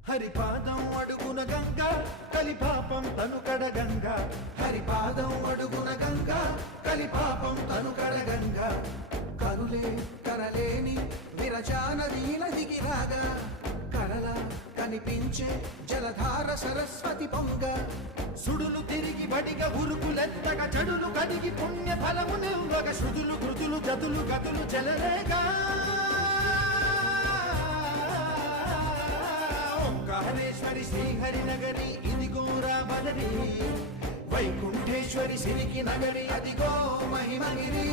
హరిపాదం అడుగున గంగ కలిపాపం తనుకడ గంగ హరిపాదం అడుగున గంగ కలిపాపం తనుకడ గంగ కరులే కరలేని విరచానది నదికి రాగా కరలా కనిపించే జలధార సరస్వతి పొంగ సుడులు తిరిగి బడిగ ఉరుకులెత్తగా చెడులు కడిగి పుణ్య ఫలము నివ్వగ శృతులు కృతులు జతులు గతులు చెలరేగా ఓంకారేశ్వరి శ్రీహరి నగరి ఇదిగోరా బదరి వైకుంఠేశ్వరి సిరికి నగరి అదిగో మహిమగిరి